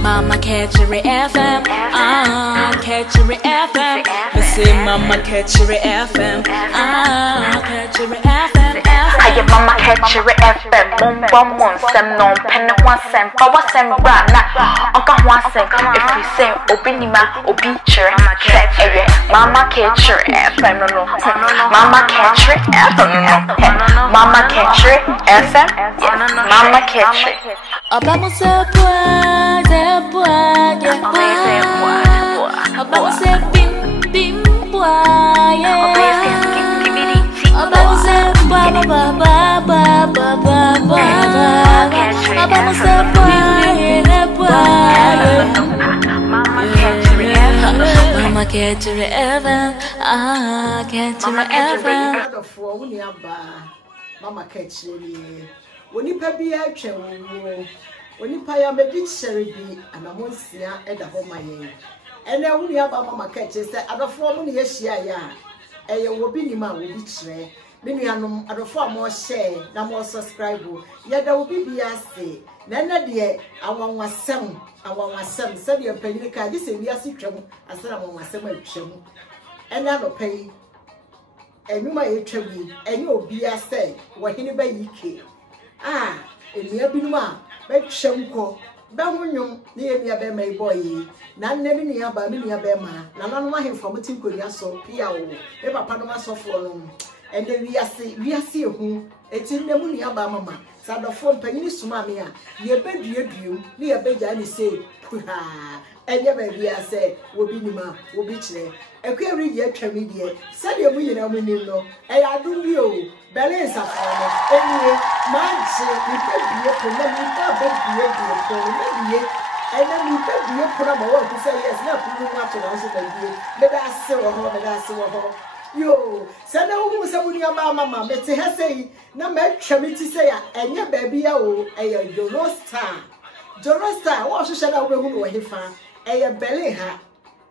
Mama Catchery FM, Catchery FM. I say Mama Catchery FM, Catchery FM. I am Mama Catchery FM. Mum, some non pen one cent, power sem brana. Uncle one cent, if we say Obinima, Obicher, Mama Catchery FM, no, Mama Catchery FM, Mama Catchery FM, Mama Catchery. Obama say boy, Obama say bim boy, Obama say Obama say Mama Catchery FM, Catchery FM. Mama Catchery. When you pay a chair, when you pay a medicine, and a monster at a home, and then we have Mama Catchery said, "Other 4 money, yes, yeah, and you will be the man with each way. Many are 4 more share, no more subscribe. Yet there will be BSC. Nana dear, I want my son, said your penny card. This is BSC trouble. I said, I want my son, and I will pay. And you might trouble, and you'll be a say, what anybody can. Ah, and near Binuma, make Shanko, Bamunum, near me a my boy. None never near Baminia Bema, none of him from a Tinko so Piao, ever Panama so for and then we are see who it's in the Munia Bama. Sad of phone penny sumamia, near bed you, near bed and say, Puha, and your baby I said, will be Nima, will be there. A query yet tramidia, said your million window, and I do you. Balance of anyway, man say we could be a problem, we can't be a problem, and then we could be a problem to say yes, not to watch it also, but that's so yo, send over somebody your mamma, but to say, no make charity say, and your baby, oh, a Jorosta, what should I will he found, a belly hat,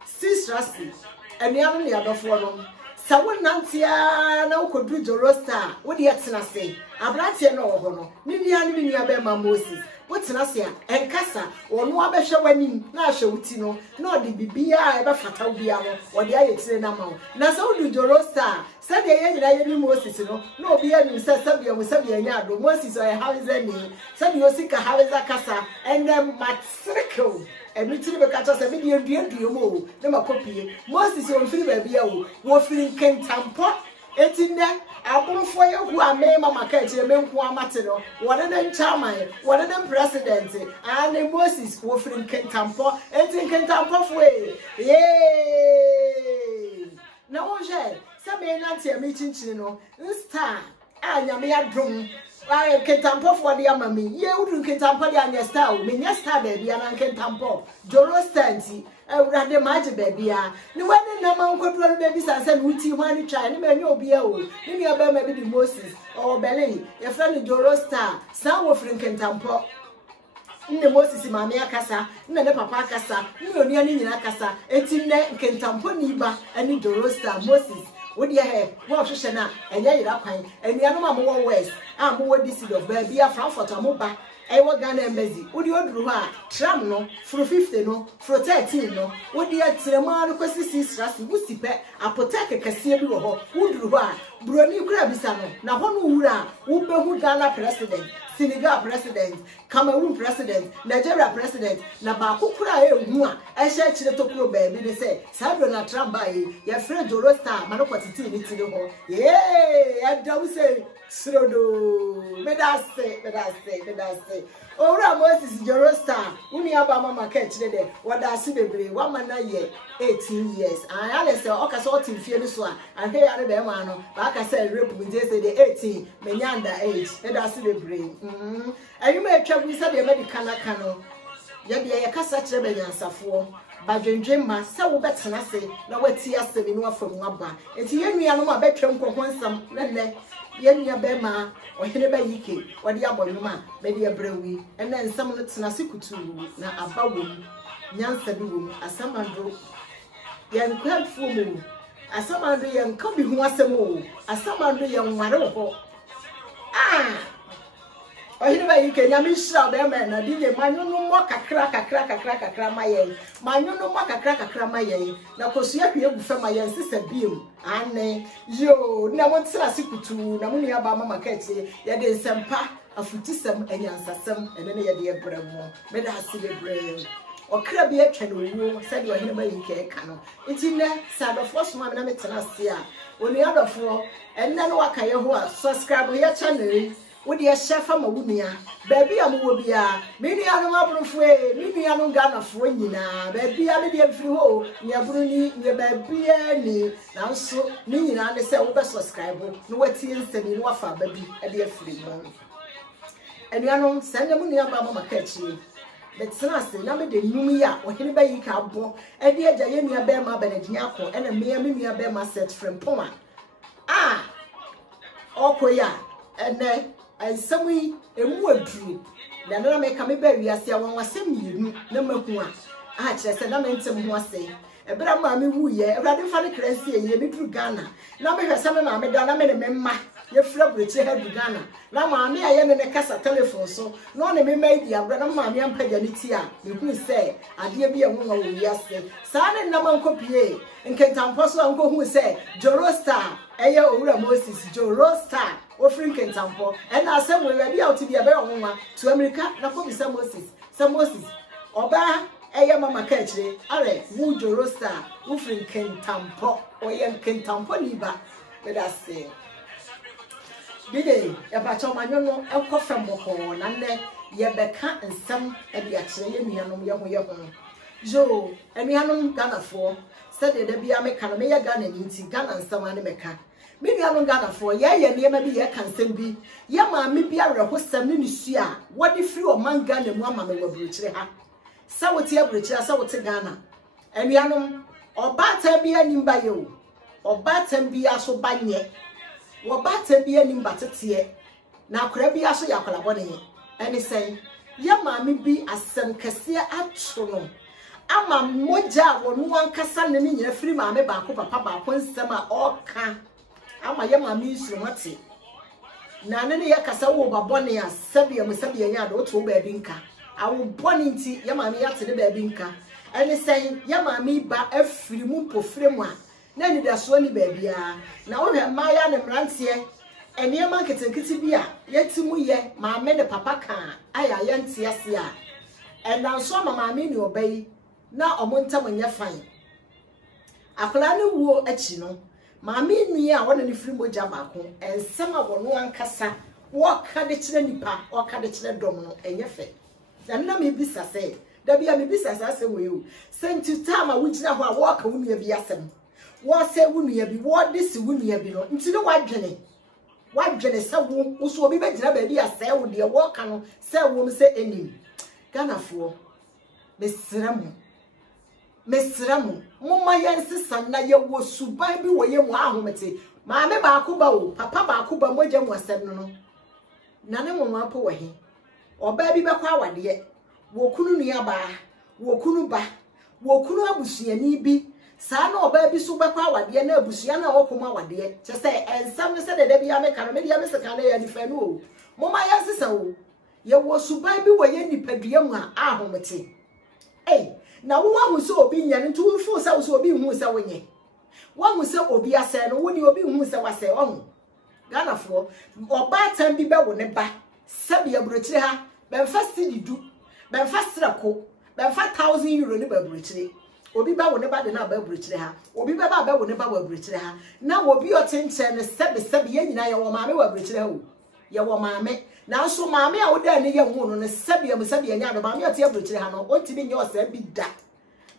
6 rusty, and the other 4. Someone Nantia no could do Jorosta. What do you say? I brought you no honor. Ninia Bema Moses. What's Nasia? And Cassa, or no Abesha winning, Nasha Utino, nor the Bibia ever Fatabiano, or the Ayatsinamo. Naso do Jorosta. Said the young Moses, no beer, you said Sabia with Sabia Yard, Moses, or how is any? Said you sick a Haviza Cassa, and then Matsrico. And we tell catch us a video dear more, never copy. Most is on free baby, Wolfing Ken Tampo, 18 there. I won't for you who are made Mama Catchery, men who are Matino, one of them Charmine, one of them President, and the Moses Wolfing Ken Tampo, 18 Ken Tampo way. Yay! Now, Jay, some may not see a meeting, this time. I am a drum. I can tampo for the mammy. You can tampo the your style. Me star baby and I can tampo. Joro stancy. I would have the magic baby. No one in the mount control babies and send Uti one child. You may know be old. Maybe about maybe the Moses or Belly. Your friend Joro star. Some of them can tampo. In the Moses in Mamma Casa, in the Papa Casa, you know near Nina Casa, 18 can tampo Niba and the Joro star Moses. What do you have? What Shana, and yet and the animal more west. I'm more this of baby a Frankfurt Amoba. I was Ghana Embassy. Would you do her? Tram no, for 50 no, for 13 no. Would you at the man request Rassi, Woody Pet, a potaka Cassiano, would do her? Brony Grabisano, Nahonura, Uber Ghana president, Senegal president, Cameroon president, Nigeria president, Nabakura, I said to the Tokyo baby, they say, Sabina Trambai, your friend Jorosta, Manopati, it's the hall. Yay, I don't say. Srodo, but I say. Oh, Ramos is Jorosta. Uni Abama Catchery. What I see, baby, 1 man year, 18 years. And I say, okay, so in Fianuswa, and here are the Bemano. Like I said, rip with this, the 18, Menyanda age, and I see the brain. And you may travel with the American cano. Yet the Casa Rebellion Safo. But Jemma, so better than I say, now what's yesterday, no from Wabba. It's here, me, I know my bedroom for some, Yenya Bema, or Heneba Yiki, or the Abonuma, maybe a brewy, and then some of the Nasikutu, na Abawum, Nyansabu, a Samandro, Yan Crab Fumu, a Samandro, Yan Kobi who was a move, a Samandro, Yan Maroho. Ah! ohini ba yi kenya mi shira be me na DJ manyunu mo kakra maye manyunu mo kakra maye na kosua hwe egu fam aye nsesa biem ane yo na mo tsira sikutu na mo nua ba mama kache ye de nsempa afutisem enyansasem ene ne ye de ebremo me da celebrate okra bi atwa no wuo said ohini ba yi ka no nti ne sadofo so ma na metena se a oni adofo enne no wakaye ho a subscribe ye channel wodi e shefa ma wumia baby amwo bia me nua no abrofo e me nua no ganafo nyina baby a me de afiri ho ne aburu ni ne baby ni na nso ni nyina ne se wo be subscribe no watie nsemi no wafa baby e de afiri mo enua no sende mu nua ba mama kachi betena se na me de num ya ohene ba yi ka abo e de agya ye nua ba ma benadina akọ e na me nua ba ma set frem poma okoya ene ansami emu aduru na na me ka me ba wiase awon wasem yinu na mahu a kire se na me ntem ho ase ebra ma me wuye ebrade fa ne kransi ye me duru Ghana na me hwese me ma me da na me ne memma ye fra breche ha du Ghana na ma me aye ne kasa telephone so no ne me mai dia bra na ma me ampaja ni ti a me hu se ade bi enwo wo wiase sa ne na man kopie nkentampo so anko hu se Jorostar eye owura Moses Jorostar offering kentampo and na asem we ready out bi ebe onwa to America na ko bi se Moses oba eye mama ka kire are mu Jorostar offering kentampo oye kentampo liba we da say bide ya ba cho manyo no ekofem mo na ne ye beka nsem e de akire ye nuanom ye ho jo enuanom Ghanafo said de bia me kana me ye Ghana ni nti Ghana nsem ane meka me nuanom Ghanafo ye niema bi ye kansem bi ye ma me bi awerehosem ne nisu a wodi free o man Ghana mu ama me waburuchire ha sa wote aburuchire sa wote Ghana enuanom obata bi animba ye o obata bi aso banye wobata bi anim batete na akora bi aso yakola bone ene sen ye maame bi asem kase atro no ama moja wonu ankasa ne ne nyina firi maame baako papa baako nsem a oka ama ye maame insurumate na ne ye kasa wo babone a sabia musabia nya do to ba bi nka awo bone nti ye maame yate ne ba bi nka ene sen ye maame ba afiri mu mpofire mu a na ni da so ni baabia na wo hwe maya ne mrantie eniema nketenkiti bia yetimu ye maame ne papa kan aya ye ntiase a enda so maame ni obai na omontam nya fan akola ne wuo achi no maame ni a wona ne firi moja baako ensem a wono ankasa wo ka de kire nipa o ka de kire dom no enye fe na me bisa se da bia me bisa se asem we o senti tama wo gina ho a wo ka wo nua bi asem wo se wunua bi wo disi wunua bi no nti no wadwene se wo so obi be gina ba bi ase wo de wo ka no se wo no se enim Ghanafo mesramu mumma yansisa na ye wo suban bi wo ye mu ahomete maame ba akoba o papa ba akoba moja mu asem no na ne mumma po wo he oba bi be kwa awade wo kunu nua ba wo kunu abusuani bi sa na oba bi so bekwa awade na abusua na okoma awade che se ensam ne se de bia me kanu me dia me se kan ya nifa no o moma ya sesa o ye wo suban bi wo ye nipadua mu a ahomete na wo hu se obi nya ntu wo fu se wo obi hu se wo nye wo hu se obi ase no wo ni obi hu se wase o Ghanafo oba tan bi be wo ne ba sabi aburochire ha ben fa sididu ben fa srako ben fa 1000 euro ne ba aburochire obi ba wo ne ba de na ba aburochire ha obi ba wo ne ba wa aburochire ha na obi otenche ne sabi ye nyina ye wo maame wa aburochire ha o ye wo maame na so maame a wo da ne ye hu no ne sabi anya no maame ote aburochire ha no ontibi nye osa bi da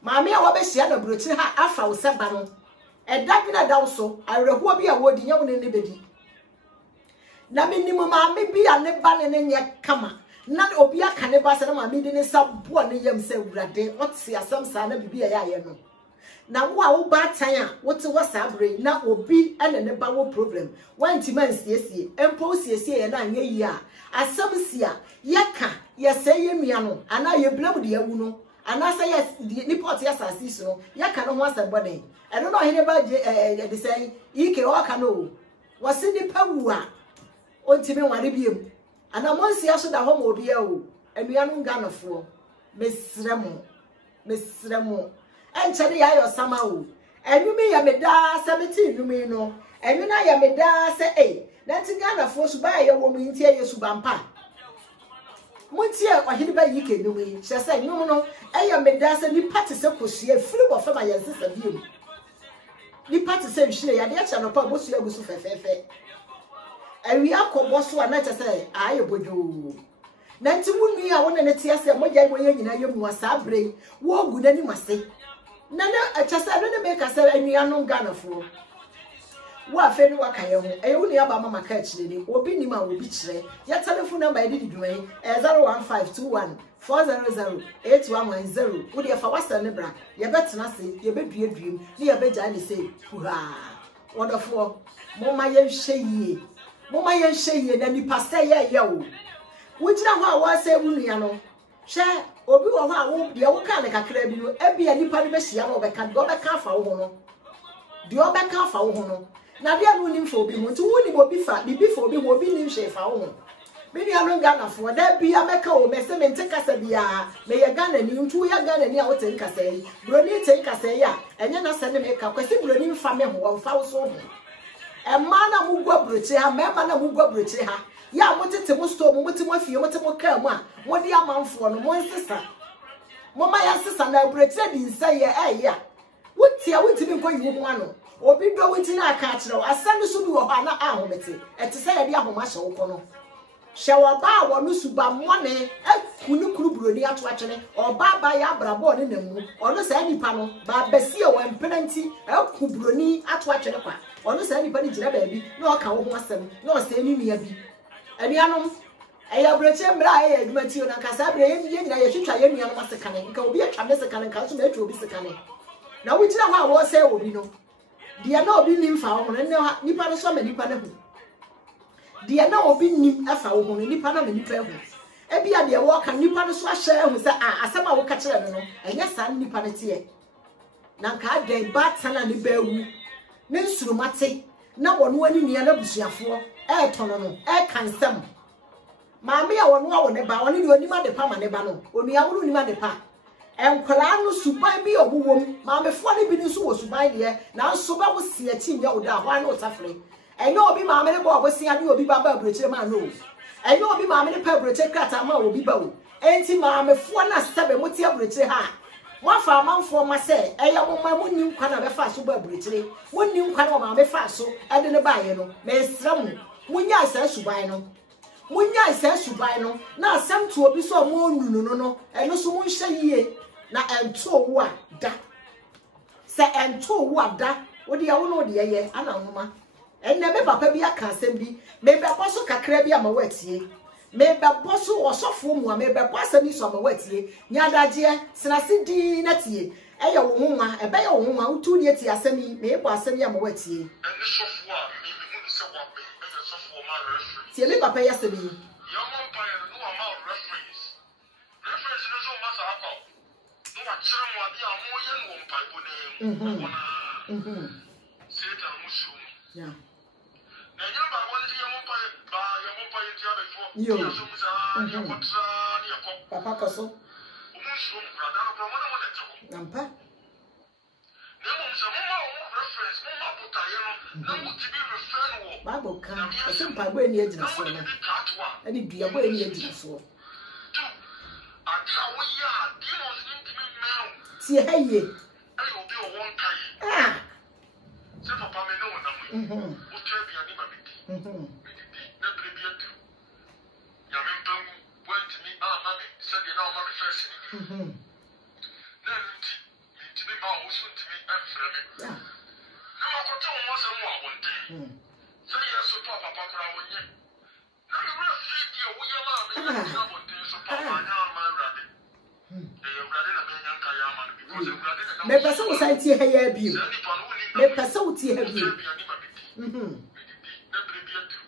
maame a wo be hia na aburochire ha afa wo seba no eda bi na da wo so areho bi a wo di nya wo ne bedi na minimum maame bi a ne ba ne nye kama na obi aka ne ba se na maame di ne sabo ne yam se wurade ote asam sa na bibi ya ye no na wo a wo ba tan a wo te wo sabre na obi ene ne ba wo problem wanti man siesie empo siesie ye na anya yi a asam sia yeka ye se ye nua no ana ye blame de awu no ana se ye ni pot ya sasis no yeka no ho asam bode eno no hene ba de say ike o ka no wo se ni pawu a ontime ware biem ana monsi aso da homo obi o anuanu Ghanafo mesremo enche ya yo sama o enumi ya meda 17 numi no enuna ya meda se na ti Ghanafo suba ya wo mu ntie yesuba mpa Muntie ohini ba yike numi chese num no eya meda se ni party se kosie firi bo fama yensesa biom ni party se nhire ya de acha no pa bosu agusu fefefe ewi akobo so na chese aye bojo na nti wunu ya wona ne tie se moja wo ye nyina ye mu asa abre wo ogu nani mase na na chese no ne make asa anuanu Ghanafo wo afeni wakaye ho wunu ya ba mama ka chire ni obi ni ma obi chire ya telephone number edi didwen 01521 4008110 wo de fa wasa ne bra ye betena se ye beduaduem ni ye beja ni se ha wonderful mama ye hye na ni pastor ye o wo jira ho a wo asa wunu ya no hwe obi wo ho a wo de wo ka ne kakra bi no ebia nipa ne be hia no be ka go be ka fa wo ho no de o be ka fa wo ho no na dia no nim fo bi ho nti woni bo bi fa bi fo bi wo bi nim hwe fa wo ho me dia no Ghanafo da bia meka o me se me nte kasa bia me ye Ghana ni ntu ya Ghana ni a wo te nkasa yi broni te nkasa yi a enye na se ne me ka kwasi broni mfa me ho mfa wo so ho emma na mu gwa broche ha mema na mu gwa broche ha ya motete mo sto mo motete mo afie motete mo ka mu a mo de amanfo no mo nsesa mo ma ya sesa na broche di nsa ye ya wotia wotimi nko yi wo ano obi do woti na aka akire asanu so bi wo ha na ahomete etise ye de ahoma hye wo kono hye wo ba wo no suba mmone akunu kuru broni ato akyene oba ba ya brabo ne namu ono sa nipa no ba besie wo empenanti aku broni ato akyene kwa ono sa nipa ni gira baabi na oka wo ho asem na o se ni nua bi anuanom eya breche mbra eya adumati na kasa bre ye nyina ye twitwa ye nuanom asekane nka obi atwa me sekane nka so na atwa obi sekane na wo gira ho a wo se obi no dia na obi nim fa wo ne nipa no so ma nipa na hu dia na obi nim afa wo no nipa na nipa hu ebia dia wo ka nipa no so ahye hu se asema wo ka kire me no enya san nipa ne tie na nka adan ba tana ne ba wu ne nsurumate na wono ani nia na busuafo tono no kansam maame ya wono a wo ne ba woni ni onima de pa ma ne ba no onua wo onima de pa enkwala no suban bi obuwom maame fo ne bi ni so wo suban de na nso ba wo sia chi nya wo da ho an otafre enyo obi maame ne bo obosia ne obi ba ba brechire ma no enyo obi maame ne pa brechire krata ma obi ba wo enti maame fo na sebe motie brechire ha mo fa amanfo ma se eya mo ma munni nkwa na be fa so ba brechire munni nkwa na maame fa so ede ne ba ye no me esra mu munya asa suban no na asem to obi so mo nunu no eno so mo nhye yie na ento wo ada se ento wo ada wo de ya wo no de ye ana nwoma enne me papa bi aka asem bi me be boso kakra bi ama watie me be boso osofo mu me be boso ni so ama watie nyadaje senase di na tie eye wo nwoma ebe ye wo nwoma utu die tie asem yi me bo asem yi ama watie enne sofo a me hu se wa be enne sofo ma reference tie me papa ya sebi yo mo pa ye no ama reference no so ma sa akọ no wa kire mo abi a mo ye no mpa bo ne Satan musu ya na ya ba woni ye mo pa ye ti aba fo ya so musa ya kotra ni yakọ papa koso o musu mo brada no mo na mo na te ko nampa na mo musa mo ma o reference mo ma buta ye no na mo ti bi refer no Bible kan so mpa bo eni agina so na ani bia bo eni agina so atra wo ya demons into me now ti haye ai obi o won kai se papa me no na mo o trebi ani ma bidi na brebi atu ya me mpangu point me ma me se de na o ma me first na nti me ba o so nti me afra me na ma ko to mo se mo abonte se ye so to papa kra wo nye na me re free dia wo ye ma me na ti abonte so papa nya ma rade rade na me nya nka ya ma because rade na me pese wo sai tie ha ya bi me pese wo tie ha bi na brebi atu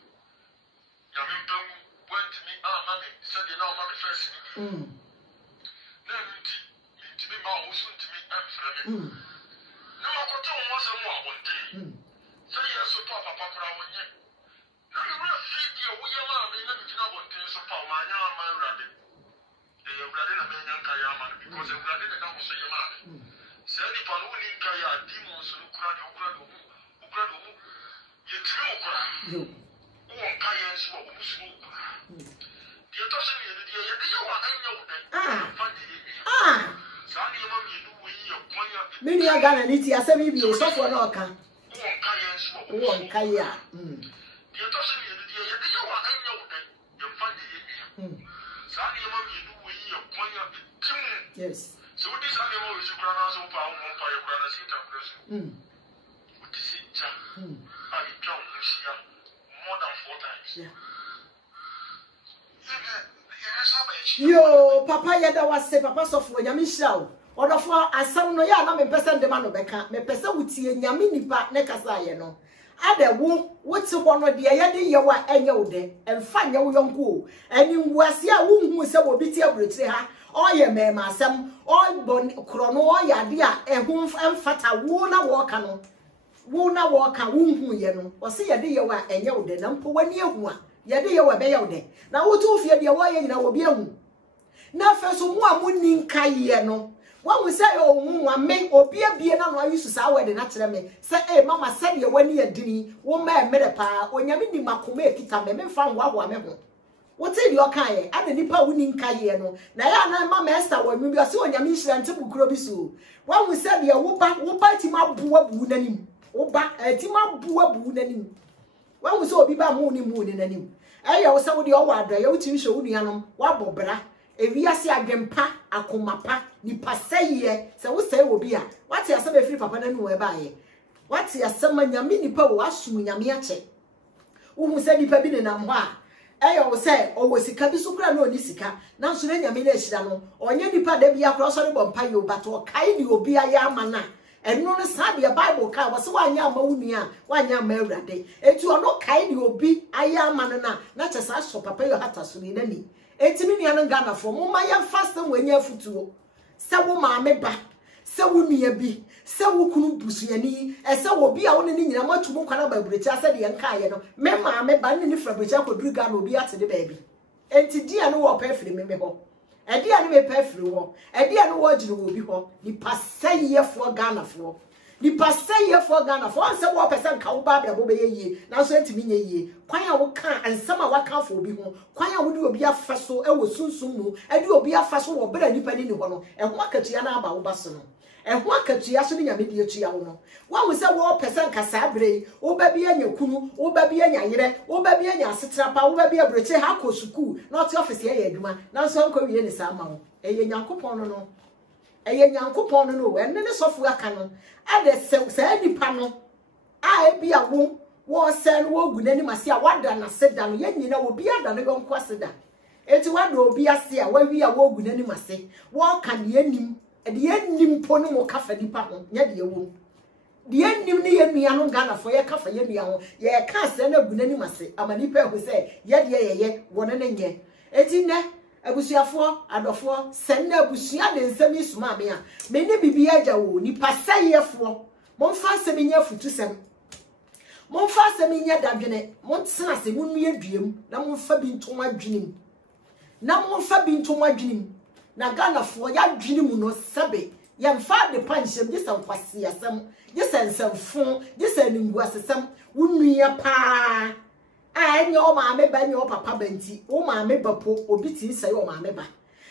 ya me mpangu point me ma me se de na o ma me first na nti me ma o so nti me afra me na ma ko to mo se mo abonte se ye so to papa kra wo nye na me re free dia wo ye ma me na mi tina abonte so Many are gonna need to say maybe so for no can. One kaya. Yes. So this animal is so power more than 4 times. Yeah. Yo, Papa Yada was say, Papa Soft when Yamisha. Or the four, as some no ya, no, person the man of Becca, me person would see a Yamini part Necasa, no. Ada wo what's one of the Yadi Yawa and Yode, and find your young cool, and in Wasia who say will be tear or ye may some all bon chrono yadia, and whom and fata wona walker, whom you or see a dear and Yode, and for 1 year one. Yadi yawa be yode. Na wotu fie de wo ye nyina wo bia hu. Na fa so mu amunni nkaye no. Wa mu say o mu wa me obi abie na no ayisu sa wede na kire me. Say mama said ye wani adini, wo ma mere pa, onyame ni makoma ekita me mfa nwa me ho. Wote di okaye, ade nipa wuni nkaye no. Na ya na mama Esther wa mi bi se onyame nhira nte bukuro bi so. Wa mu say de wo ba ti ma buwa bu nanim. Wo ba ti ma buwa bu nanim. When we saw Biba moon in the name. I also would your water, you to show Unianum, Wabobra, a Viasia Gempa, a Comapa, ni Passay, so we say will be a what's your summer free papa and whereby? What's your summer Yamini Po, Ashum Yamiache? Who said the Pabin and Amwa? I always say, always a Cabisukra no Nisica, now so then Yamination, or any Padebia cross on the Bompayo, but or Kaidi will be a Yamana. And no sabi a Bible car was 1 year maunia, 1 year married day. And you are not kind, you will be a young manana, not as I saw Papa your hat as in any. 80 million Ghana for my young faster when you're futu. So, mamma back, so me a be, so couldn't pussy, and so will be our only in much more kind of British said the Ankayano. Mamma, my banning from which I could do gun will be at the baby. And to dear no pay for the member. A dear no pay for war, a dear no word will be home. The passay year for Ghana for. The passay year for Ghana for. And some 1% Kaubaba will be a year. Now sent to me a year. Quaya will come and some of what can't for be home. Quaya would be a faso, and will soon know. And you will be a faso or better depending on and what can Tiana about Bassano. And what can she actually a media chiano? What was a 1% Casabre, or baby and your kunu, or baby and yere, or baby and your sitrapa, or baby a British Hako Suku, not office here, now some Korean is a man. A young coupon no. A young coupon no, and then a software canon. And the say panel. I be a womb, war send war good any masia, what done, I said down, yet you know, will be a done a gun question. It's one will be a seer where we are war good any massy. What can ye name? At the end, nim pono mo cafe di pattern, yet you won't. The end, nim near me, I don't gonna for your cafe, ye can't send a good any massy. I'm a nipper who say, yet, one and ye. It's in there. Abusia for adofo send abusia de nsem isuma me a me ne bibia jawo ni pasay for monfa semenya futusem monfa semenya dadwene montsena se munnu aduem na monfa bi ntom adwenem na Ghana for ya dwenem no sebe ya mfa de panshem dis ankwase asem dis ensemfo dis aninguasesem wunua pa anya o maame ba nya o papa banti o maame ba po obi tin sai o maame ba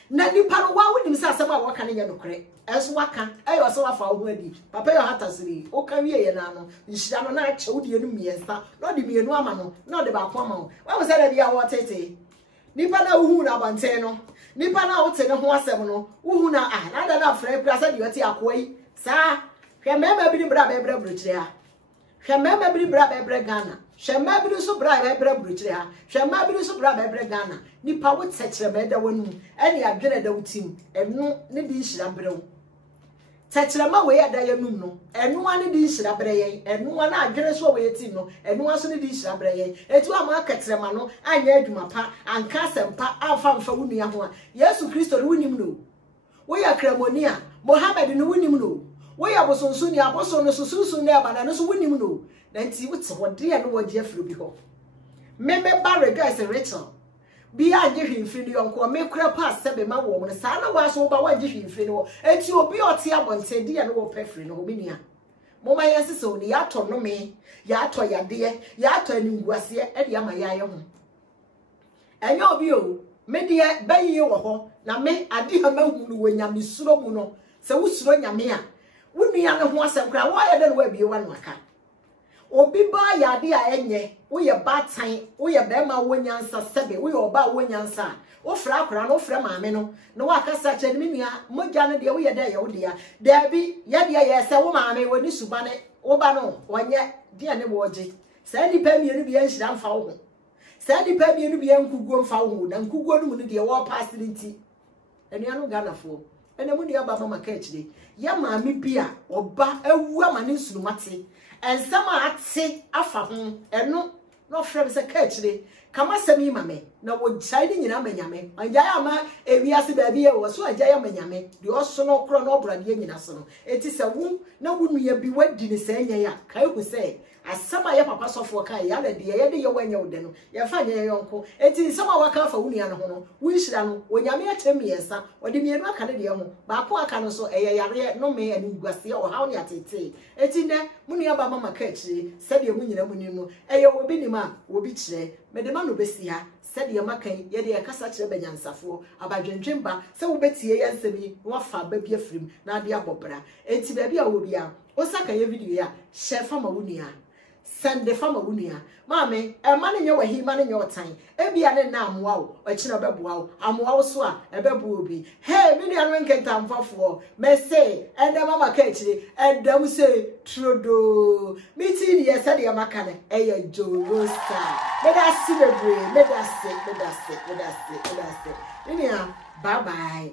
na nipa no wa wonim sa asem a waka ne nya nokre eso waka ayo so wafa ho adi papa yo hatasiri o ka wie ye na no nhira no na ache wodi enu miensa no de mienu ama no no de ba ko ama wo wa say da bia wo tete nipa na uhu na banten no nipa na wo te ne ho asem no uhu na na da na fra pra sa de yote akoi sa hwe mema bi ni bra be bra bruchire ha hwe mema bi ni bra be bra Ghana Shema bi so bra be bra bruchire ha shema bi so bra be bra Ghana nipa wo techere be da wonu ene adwene da wutim eno ne di nhira brew techere ma we ada yanum no eno ane di nhira bre yen eno ane adwene so we yetim no eno aso ne di nhira bre yen etu ama ketere ma no anya adwuma pa anka sempa afa mfa wunua ho a Yesu Kristo ne wunim no we ya kremonia Mohammed ne wunim no we ya bosonsu ni aboso no sususu ne abana no so wunim no nanti wote hode ya no wode afiri bi ho meme bare guys Rachel bi age hwimfiri no yonko me kura pass sebe ma wo no sa na wa so ba wa age hwimfiri no enti obi ote abonte di ya no wo pefiri no obi nia moma yesi so ni ya to no me ya to yade ya to aninguase e de ama ya ye ho enye obi o me de bayi wo ho na me ade ha mahu no wonyame suro mu no se wo suro nyame a wo nua ne ho asem kra wo ya de no wa bie wa no aka obi ba ya de a enye wo ye batan wo ye be ma wonyansa sebe wo ye oba wonyansa wo fra akora no fra maame no na wa kasa che ne nua mogya no de wo ye de ye wo de ya da bi ye de ye se wo maame wo ni suba ne wo ba no wonye de ne wo je sa ni pa mienu bi enhira mfa wo ho sa ni pa mienu bi enkuguo mfa wo ho na nkuguo no mu ne de wo pass nti enua no ganafo ene mu de aba mama ka chire ya maame bi a oba awu amane nsuru mate ensama ate afa ho eno no frem se ka chire kama sami mame na wo chai nyina manyame anja ya ma ewiase ba bi e wo so anja ya manyame de oso no kro no obrade nyina so no eti se wu na wu nua bi wadi ne se anya ya kai ku se asama ya papa sofo kai ya na de ye de ye wanya wo de no ye fa nya yonko eti sama waka fa wu nua no ho no wu nhira no onyame atem yesa odi mienu aka ne de ho ba ko aka no so eye yare no me ani guase o ha ne atete eti ne mu nua ba mama ka chire se de mu nyina mu ni no eye obi ni ma obi chire medema no besi ha se de makan ye de kasa chire banyansafo abadwendwemba se wo betie ye nsemi wo fa ba bi afrim na de abobra eti ba bi a wo bia o saka ye video ya share fama wo nua send the fama wo nua maame e ma ne nye wahi ma ne nye otan e bia ne na amoa wo o kire obeboa wo amoa wo so a ebebu obi hey mi nua no nkentamfafo me say ende mama ka chire endam say trodo mi ti ni ye se de maka ne e ye jorosa me da si bebre me da se bye bye.